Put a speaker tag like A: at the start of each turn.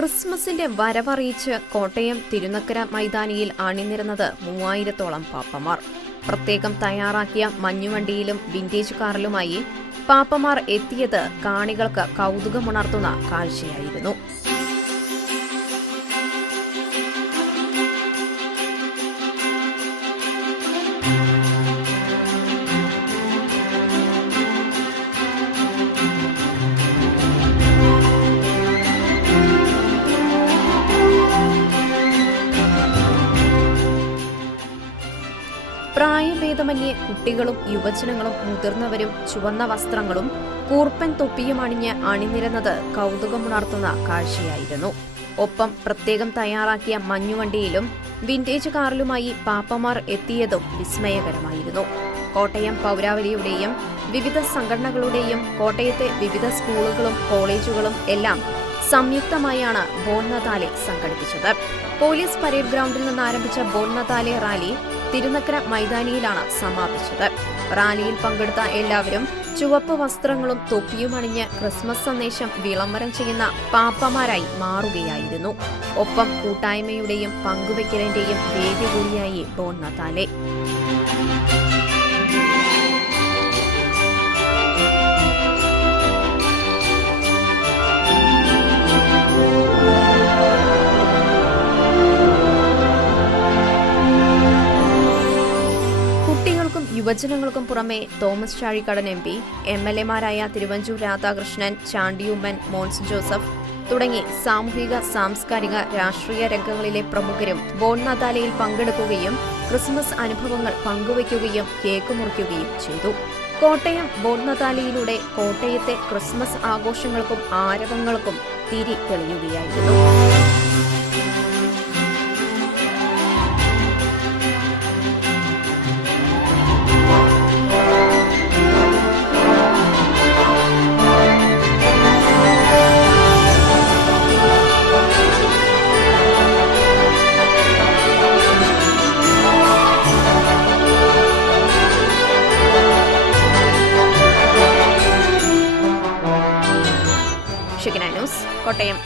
A: ക്രിസ്മസിന്റെ വരവറിയിച്ച് കോട്ടയം തിരുനക്കര മൈതാനിയിൽ അണിനിരന്നത് മൂവായിരത്തോളം പാപ്പമാർ. പ്രത്യേകം തയ്യാറാക്കിയ മഞ്ഞുവണ്ടിയിലും വിന്റേജ് കാറിലുമായി പാപ്പമാർ എത്തിയത് കാണികൾക്ക് കൗതുകമുണർത്തുന്ന കാഴ്ചയായിരുന്നു. പ്രായഭേദമന്യേ കുട്ടികളും യുവജനങ്ങളും മുതിർന്നവരും ചുവന്ന വസ്ത്രങ്ങളും കൂർപ്പൻ തൊപ്പിയും അണിഞ്ഞ് അണിനിരന്നത് കൗതുകമുണർത്തുന്ന കാഴ്ചയായിരുന്നു. ഒപ്പം പ്രത്യേകം തയ്യാറാക്കിയ മഞ്ഞുവണ്ടിയിലും വിന്റേജ് കാറിലുമായി പാപ്പമാർ എത്തിയതും വിസ്മയകരമായിരുന്നു. കോട്ടയം പൗരാവലിയുടെയും വിവിധ സംഘടനകളുടെയും കോട്ടയത്തെ വിവിധ സ്കൂളുകളും കോളേജുകളും എല്ലാം സംയുക്തമായാണ് ബോൺനതാലെ സംഘടിപ്പിച്ചത്. പോലീസ് പരേഡ് ഗ്രൗണ്ടിൽ നിന്ന് ആരംഭിച്ച ബോൺനതാലെ റാലി തിരുനക്കര മൈതാനിയിലാണ് സമാപിച്ചത്. റാലിയിൽ പങ്കെടുത്ത എല്ലാവരും ചുവപ്പ് വസ്ത്രങ്ങളും തൊപ്പിയും അണിഞ്ഞ് ക്രിസ്മസ് സന്ദേശം വിളംബരം ചെയ്യുന്ന പാപ്പമാരായി മാറുകയായിരുന്നു. ഒപ്പം കൂട്ടായ്മയുടെയും പങ്കുവയ്ക്കലിന്റെയും വേദി കൂടിയായി ബോൺനതാലെ കുട്ടികൾക്കും യുവജനങ്ങൾക്കും പുറമെ Thomas Chazhikadan M P M L എമാരായ Thiruvanchoor Radhakrishnan Chandy Oommen Mons Joseph തുടങ്ങി സാമൂഹിക സാംസ്കാരിക രാഷ്ട്രീയ രംഗങ്ങളിലെ പ്രമുഖരും ബോൺനാതാലയിൽ പങ്കെടുക്കുകയും ക്രിസ്മസ് അനുഭവങ്ങൾ പങ്കുവയ്ക്കുകയും കേക്ക് മുറിക്കുകയും ചെയ്തു. കോട്ടയം ബോൺനദാലയിലൂടെ കോട്ടയത്തെ ക്രിസ്മസ് ആഘോഷങ്ങൾക്കും ആരവങ്ങൾക്കും തിരി തെളിയുകയായിരുന്നു. ഷിഗ്ന ന്യൂസ് കോട്ടയം.